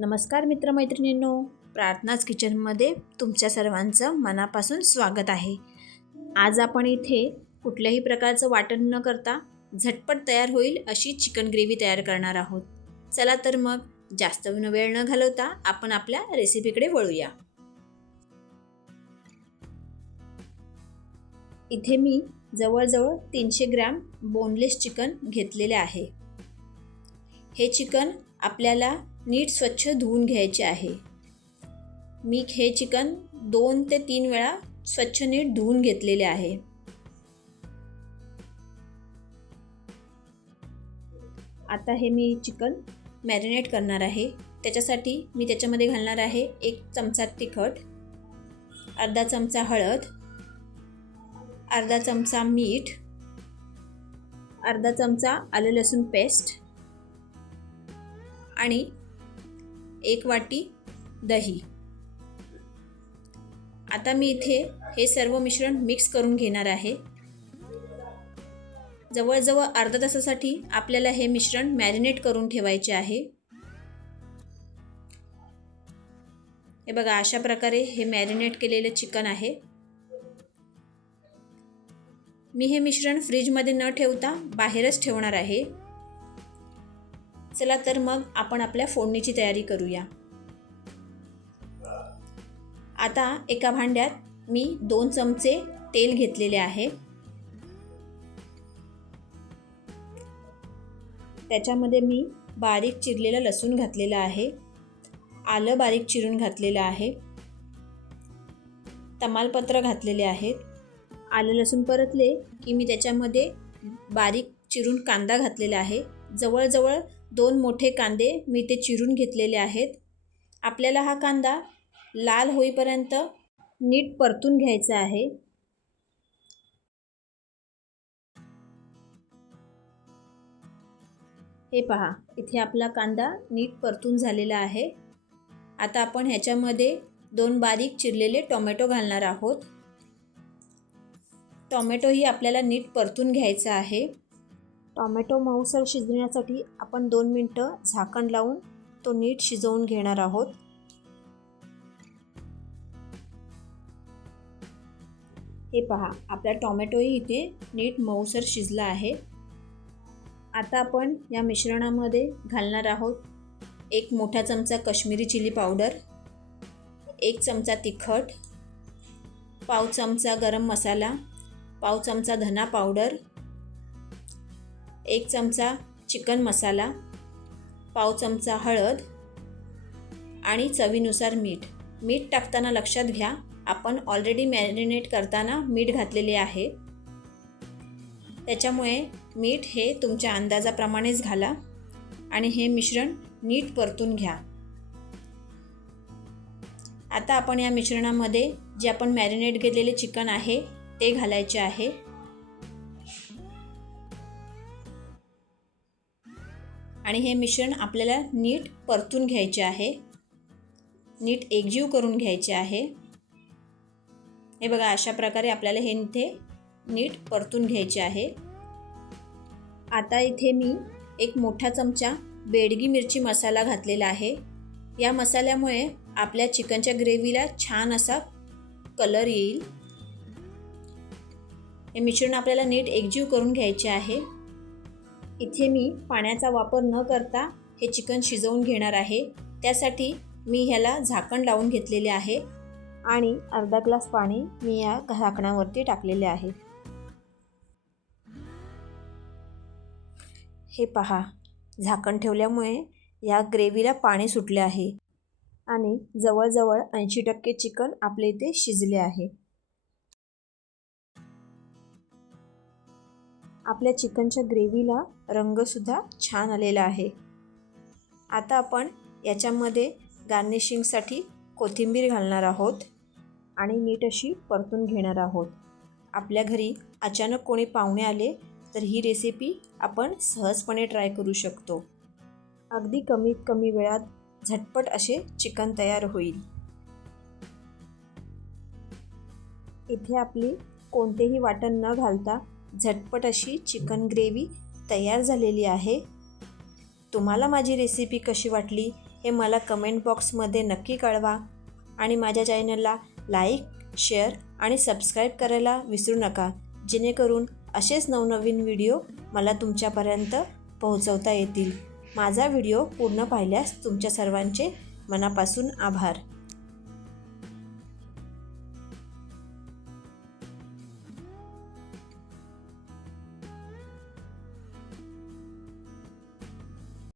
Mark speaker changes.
Speaker 1: नमस्कार मित्रमैत्रिणींनो प्रार्थनाच किचनमध्ये तुमच्या सर्वांचं मनापासून स्वागत आहे. आज आपण इथे कुठल्याही प्रकारचं वाटण न करता झटपट तयार होईल अशी चिकन ग्रेव्ही तयार करणार आहोत. चला तर मग जास्त वेळ न घालवता आपण आपल्या रेसिपीकडे वळूया. इथे मी जवळजवळ तीनशे ग्रॅम बोनलेस चिकन घेतलेले आहे. हे चिकन आपल्याला नीट स्वच्छ धुवून घ्यायचे आहे. मी हे चिकन दोन ते तीन वेळा स्वच्छ नीट धुवून घेतलेले आहे. आता हे मी चिकन मॅरिनेट करणार आहे. त्याच्यासाठी मी त्याच्यामध्ये घालणार आहे एक चमचा तिखट अर्धा चमचा हळद अर्धा चमचा मीठ अर्धा चमचा आलं लसूण पेस्ट आणि एक वाटी दही. आता मी इथे हे सर्व मिश्रण मिक्स करून घेणार आहे. जवळजवळ अर्धा तासासाठी आपल्याला हे मिश्रण मॅरिनेट करून ठेवायचे आहे. हे बघा अशा प्रकारे हे मॅरिनेट केलेलं चिकन आहे. मी हे मिश्रण फ्रीजमध्ये न ठेवता बाहेरच ठेवणार आहे. चला तर मग आपण आपल्या फोडणीची तयारी करूया. आता एका भांड्यात मी दोन चमचे तेल घेतलेले आहे. त्याच्यामध्ये मी बारीक चिरलेलं लसूण घातलेलं आहे. आलं बारीक चिरून घातलेलं आहे. तमालपत्र घातलेले आहेत. आलं लसूण परतले की मी त्याच्यामध्ये बारीक चिरून कांदा घातलेला आहे. जवळजवळ दोन मोठे कांदे मी ते चिरून घेतलेले आहेत. आपल्याला हा कांदा लाल होईपर्यंत नीट परतून घ्यायचा आहे. हे पहा इथे आपला कांदा नीट परतून झालेला आहे. आता आपण ह्याच्यामध्ये दोन बारीक चिरलेले टोमॅटो घालणार आहोत. टोमॅटोही आपल्याला नीट परतून घ्यायचा आहे. टॉमॅटो मऊसर शिजण्यासाठी आपण दोन मिनटं झाकण लावून तो नीट शिजवून घेणार आहोत. हे पहा आपला टॉमॅटोही इथे नीट मऊसर शिजला आहे. आता आपण या मिश्रणामध्ये घालणार आहोत एक मोठा चमचा कश्मीरी चिली पावडर एक चमचा तिखट पाव चमचा गरम मसाला पाव चमचा धना पावडर एक चमचा चिकन मसाला पाव चमचा हळद आणि चवीनुसार मीठ. मीठ टाकताना लक्षात घ्या आपण ऑलरेडी मॅरिनेट करताना मीठ घातलेले आहे. त्याच्यामुळे मीठ हे तुमच्या अंदाजाप्रमाणेच घाला आणि हे मिश्रण नीट परतून घ्या. आता आपण या मिश्रणामध्ये जे आपण मॅरिनेट केलेले चिकन आहे ते घालायचे आहे. आणि हे मिश्रण आपल्याला नीट परतून घ्यायचे आहे. नीट एकजीव करून घ्यायचे आहे. हे बघा अशा प्रकारे आपल्याला हे इथे नीट परतून घ्यायचे आहे. आता इथे मी एक मोठा चमचा बेडगी मिरची मसाला घातलेला आहे. या मसाल्यामुळे आपल्या चिकनच्या ग्रेव्हीला छान असा कलर येईल. हे मिश्रण आपल्याला नीट एकजीव करून घ्यायचे आहे. इथे मी पाण्याचा वापर न करता हे चिकन शिजवून घेणार आहे. त्यासाठी मी ह्याला झाकण लावून घेतलेले आहे आणि अर्धा ग्लास पाणी मी या झाकणावरती टाकलेले आहे. हे पहा झाकण ठेवल्यामुळे या ग्रेव्हीला पाणी सुटले आहे आणि जवळजवळ ऐंशी टक्के चिकन आपले इथे शिजले आहे. आपल्या चिकनच्या ग्रेव्हीला रंगसुद्धा छान आलेला आहे. आता आपण याच्यामध्ये गार्निशिंगसाठी कोथिंबीर घालणार आहोत आणि नीट अशी परतून घेणार आहोत. आपल्या घरी अचानक कोणी पाहुणे आले तर ही रेसिपी आपण सहजपणे ट्राय करू शकतो. अगदी कमीत कमी वेळात झटपट असे चिकन तयार होईल. इथे आपली कोणतेही वाटण न घालता झटपट अशी चिकन ग्रेव्ही तयार झालेली आहे. तुम्हाला माझी रेसिपी कशी वाटली हे मला कमेंट बॉक्समध्ये नक्की कळवा आणि माझ्या चॅनलला लाईक शेअर आणि सबस्क्राईब करायला विसरू नका. जेणेकरून असेच नवनवीन व्हिडिओ मला तुमच्यापर्यंत पोहोचवता येतील. माझा व्हिडिओ पूर्ण पाहिल्यास तुमच्या सर्वांचे मनापासून आभार.